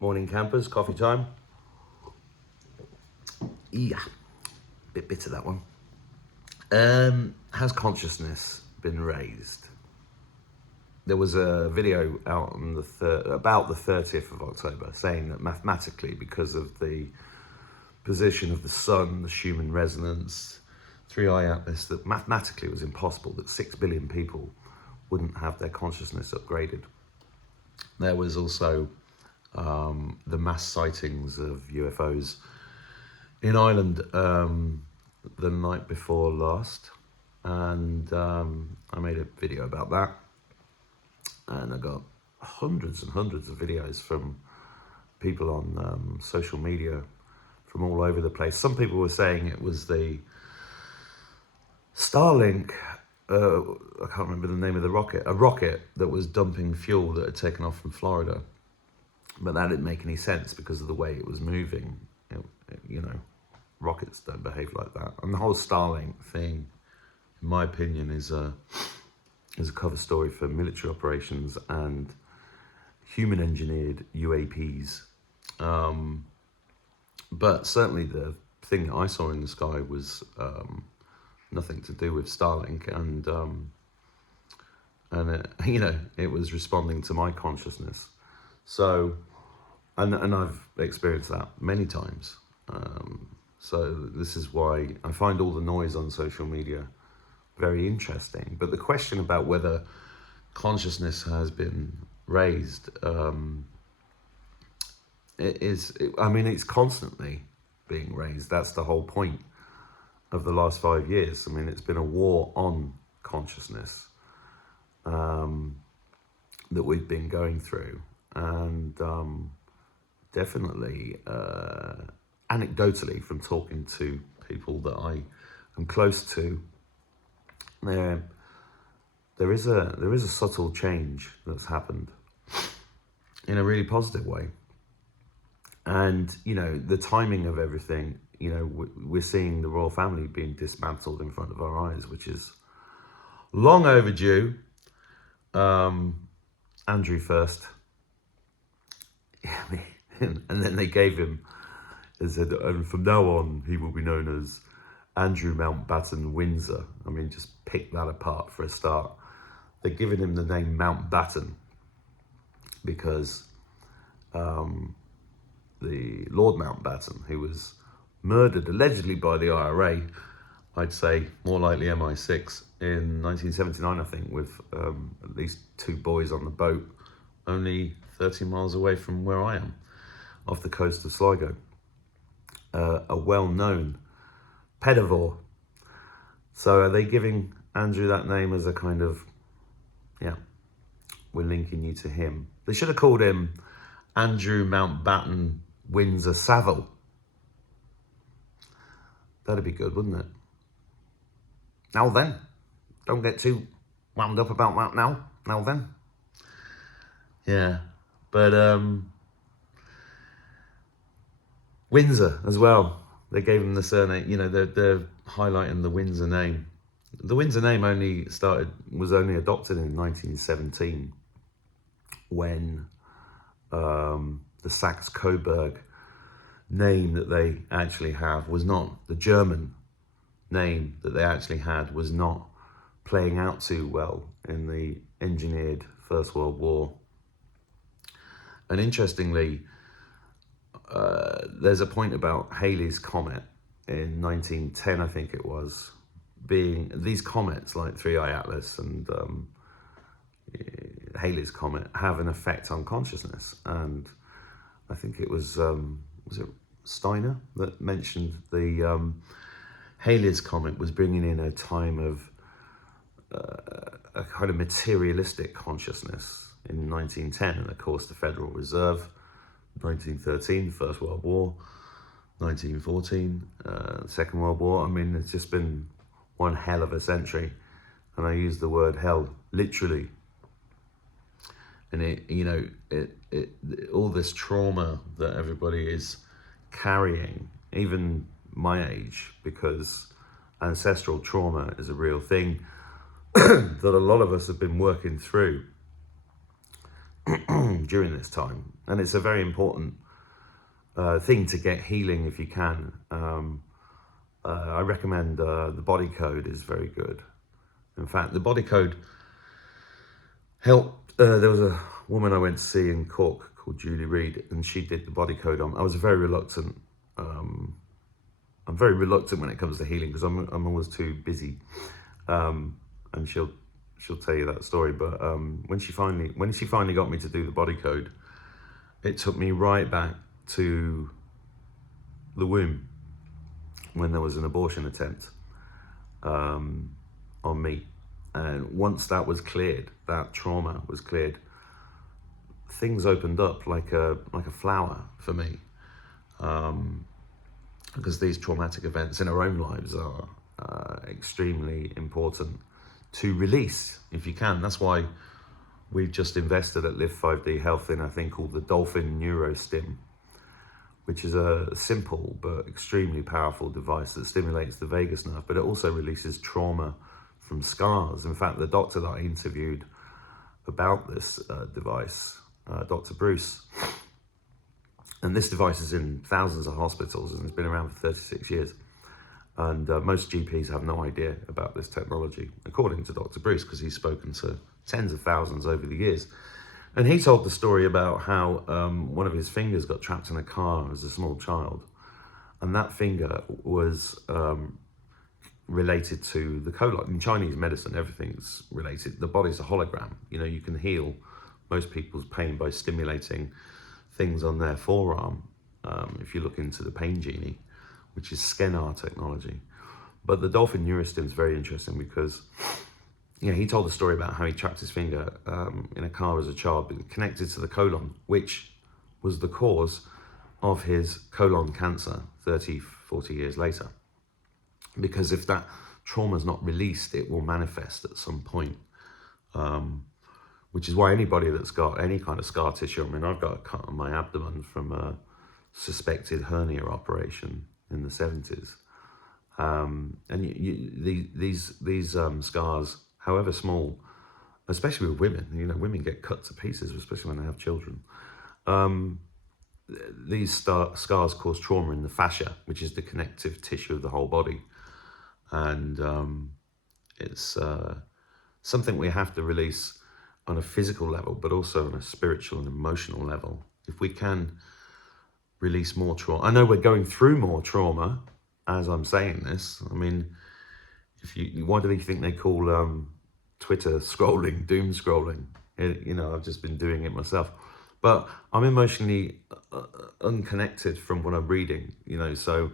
Morning campers, coffee time. Yeah, bit bitter that one. Has consciousness been raised? There was a video out on about the 30th of October saying that mathematically, because of the position of the sun, the Schumann resonance, 3i Atlas, that mathematically it was impossible that 6 billion people wouldn't have their consciousness upgraded. There was also the mass sightings of UFOs in Ireland the night before last, and I made a video about that, and I got hundreds and hundreds of videos from people on social media from all over the place. Some people were saying it was the Starlink, I can't remember the name of the rocket, a rocket that was dumping fuel that had taken off from Florida. But that didn't make any sense because of the way it was moving. Rockets don't behave like that. And the whole Starlink thing, in my opinion, is a cover story for military operations and human-engineered UAPs. But certainly the thing that I saw in the sky was nothing to do with Starlink, and it was responding to my consciousness. So, and I've experienced that many times. So this is why I find all the noise on social media very interesting. But the question about whether consciousness has been raised, it's constantly being raised. That's the whole point of the last 5 years. I mean, it's been a war on consciousness that we've been going through. And definitely, anecdotally, from talking to people that I am close to, there is a subtle change that's happened in a really positive way. And the timing of everything, we're seeing the royal family being dismantled in front of our eyes, which is long overdue. Andrew first. And then they gave him, they said, and from now on he will be known as Andrew Mountbatten Windsor. I mean, just pick that apart for a start. They're giving him the name Mountbatten because the Lord Mountbatten, who was murdered allegedly by the IRA, I'd say more likely MI6, in 1979, I think, with at least 2 boys on the boat, only 30 miles away from where I am, off the coast of Sligo. A well-known pedivore. So are they giving Andrew that name as a kind of, we're linking you to him? They should have called him Andrew Mountbatten Windsor Savile. That'd be good, wouldn't it? Now then, don't get too wound up about that now. Now then. Yeah, but Windsor as well. They gave him the surname. They're highlighting the Windsor name. The Windsor name was only adopted in 1917 when the Saxe-Coburg name that they actually have was not, the German name that they actually had was not playing out too well in the engineered First World War. And interestingly, there's a point about Halley's Comet in 1910, I think it was, being these comets like 3i Atlas and Halley's Comet have an effect on consciousness. And I think it was it Steiner that mentioned the Halley's Comet was bringing in a time of a kind of materialistic consciousness in 1910, and of course the Federal Reserve, 1913, First World War, 1914, Second World War. I mean, it's just been one hell of a century, and I use the word hell literally. And it all this trauma that everybody is carrying, even my age, because ancestral trauma is a real thing that a lot of us have been working through during this time. and it's a very important thing to get healing if you can. I recommend the Body Code is very good. In fact, the Body Code helped. There was a woman I went to see in Cork called Julie Reed, and she did the Body Code on. I was very reluctant. I'm very reluctant when it comes to healing because I'm always too busy. And she'll tell you that story. But when she finally got me to do the Body Code, it took me right back to the womb when there was an abortion attempt on me. And once that was cleared, that trauma was cleared, things opened up like a flower for me. Because these traumatic events in our own lives are extremely important to release if you can. That's why we've just invested at Live 5D Health in a thing called the Dolphin NeuroStim, which is a simple but extremely powerful device that stimulates the vagus nerve, but it also releases trauma from scars. In fact, the doctor that I interviewed about this device, Dr. Bruce, and this device is in thousands of hospitals and it's been around for 36 years. And most GPs have no idea about this technology, according to Dr. Bruce, because he's spoken to tens of thousands over the years. And he told the story about how one of his fingers got trapped in a car as a small child. And that finger was related to the colon. In Chinese medicine, everything's related. The body's a hologram. You know, you can heal most people's pain by stimulating things on their forearm. If you look into the Pain Genie, which is Skenar technology. But the Dolphin NeuroStim is very interesting because, you know, he told a story about how he trapped his finger in a car as a child, but connected to the colon, which was the cause of his colon cancer 30, 40 years later. Because if that trauma is not released, it will manifest at some point. Which is why anybody that's got any kind of scar tissue, I mean, I've got a cut on my abdomen from a suspected hernia operation in the 70s. And these scars, however small, especially with women, you know, women get cut to pieces, especially when they have children. These scars cause trauma in the fascia, which is the connective tissue of the whole body. And it's something we have to release on a physical level, but also on a spiritual and emotional level. If we can release more trauma. I know we're going through more trauma as I'm saying this. I mean, why do they think they call Twitter scrolling doom scrolling? You know, I've just been doing it myself. But I'm emotionally unconnected from what I'm reading, you know, so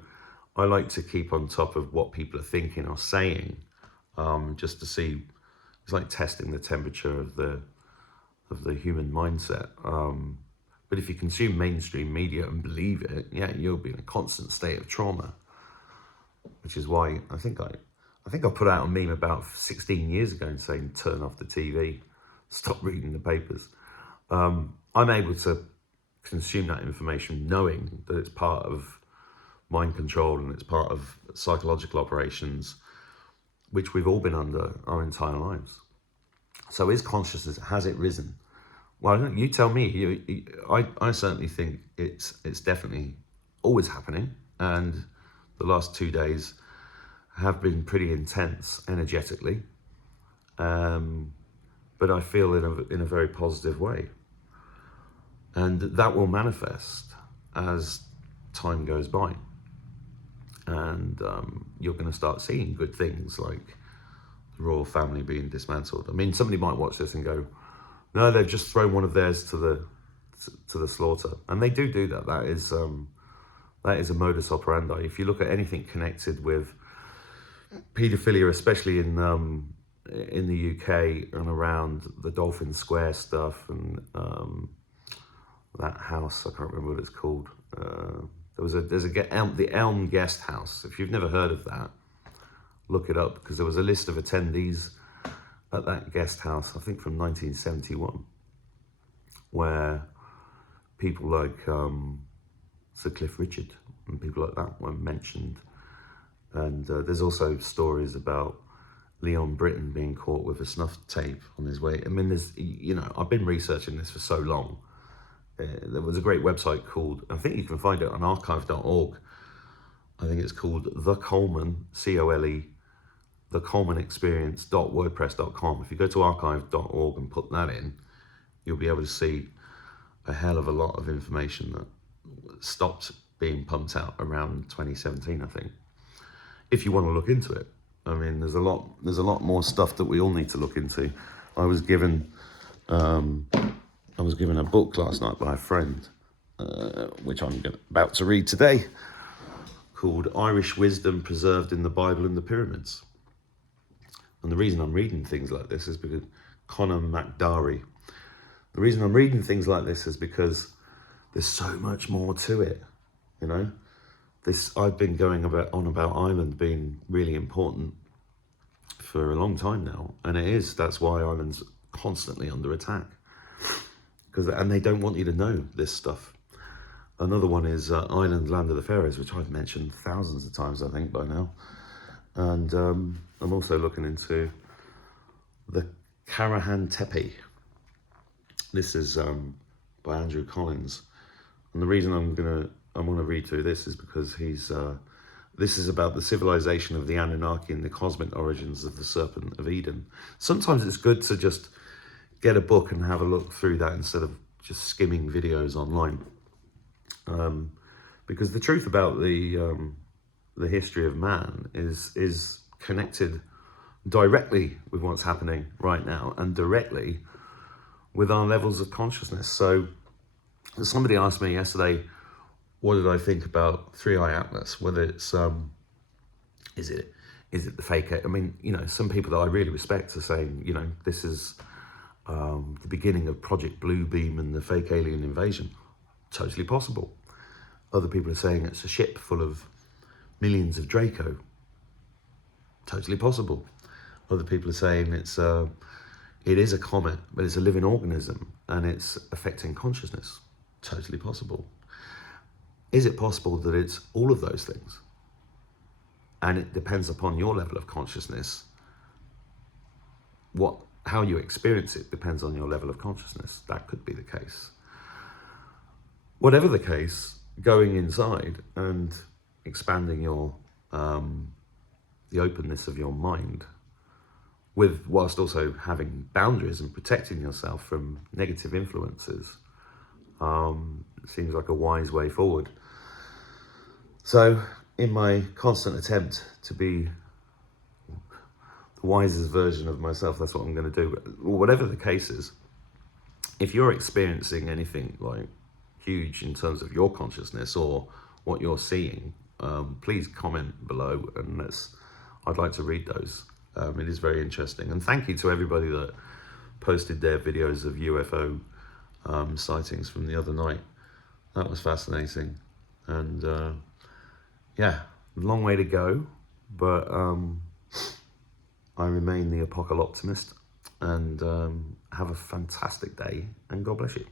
I like to keep on top of what people are thinking or saying, just to see. It's like testing the temperature of the human mindset. But if you consume mainstream media and believe it, yeah, you'll be in a constant state of trauma. Which is why I think I put out a meme about 16 years ago and saying turn off the TV, stop reading the papers. I'm able to consume that information knowing that it's part of mind control and it's part of psychological operations, which we've all been under our entire lives. So is consciousness, has it risen? Well, you tell me. I certainly think it's definitely always happening, and the last 2 days have been pretty intense energetically, but I feel in a very positive way, and that will manifest as time goes by. And you're going to start seeing good things like the royal family being dismantled. I mean, somebody might watch this and go, no, they've just thrown one of theirs to the slaughter. And they do that. That is a modus operandi. If you look at anything connected with paedophilia, especially in the UK and around the Dolphin Square stuff and that house, I can't remember what it's called. There's the Elm Guest House. If you've never heard of that, look it up, because there was a list of attendees at that guest house, I think from 1971, where people like Sir Cliff Richard and people like that were mentioned. And there's also stories about Leon Britton being caught with a snuff tape on his way. I mean, I've been researching this for so long, there was a great website called, I think you can find it on archive.org. I think it's called The Coleman, C-O-L-E, thecolemanexperience.wordpress.com. If you go to archive.org and put that in, you'll be able to see a hell of a lot of information that stopped being pumped out around 2017, I think. If you want to look into it, I mean, there's a lot more stuff that we all need to look into. I was given a book last night by a friend, which I'm about to read today, called Irish Wisdom Preserved in the Bible and the Pyramids. And the reason I'm reading things like this is because Conor McDarry. The reason I'm reading things like this is because there's so much more to it, you know. I've been going on about Ireland being really important for a long time now, and it is. That's why Ireland's constantly under attack, and they don't want you to know this stuff. Another one is Ireland, Land of the Pharaohs, which I've mentioned thousands of times, I think, by now. And I'm also looking into the Carahan Tepe. This is by Andrew Collins. And the reason I want to read through this is because this is about the civilization of the Anunnaki and the cosmic origins of the Serpent of Eden. Sometimes it's good to just get a book and have a look through that instead of just skimming videos online. Because the truth about the history of man is connected directly with what's happening right now and directly with our levels of consciousness. So somebody asked me yesterday, what did I think about Three Eye Atlas? Whether it's is it the fake? I mean, you know, some people that I really respect are saying, you know, this is the beginning of Project Bluebeam and the fake alien invasion. Totally possible. Other people are saying it's a ship full of millions of Draco. Totally possible. Other people are saying it is a comet, but it's a living organism and it's affecting consciousness. Totally possible. Is it possible that it's all of those things? And it depends upon your level of consciousness. How you experience it depends on your level of consciousness. That could be the case. Whatever the case, going inside and expanding your the openness of your mind, whilst also having boundaries and protecting yourself from negative influences, seems like a wise way forward. So, in my constant attempt to be the wisest version of myself, that's what I'm going to do. But whatever the case is, if you're experiencing anything like huge in terms of your consciousness or what you're seeing, please comment below, and I'd like to read those. It is very interesting. And thank you to everybody that posted their videos of UFO sightings from the other night. That was fascinating. And yeah, long way to go, but I remain the apocalyptimist, and have a fantastic day, and God bless you.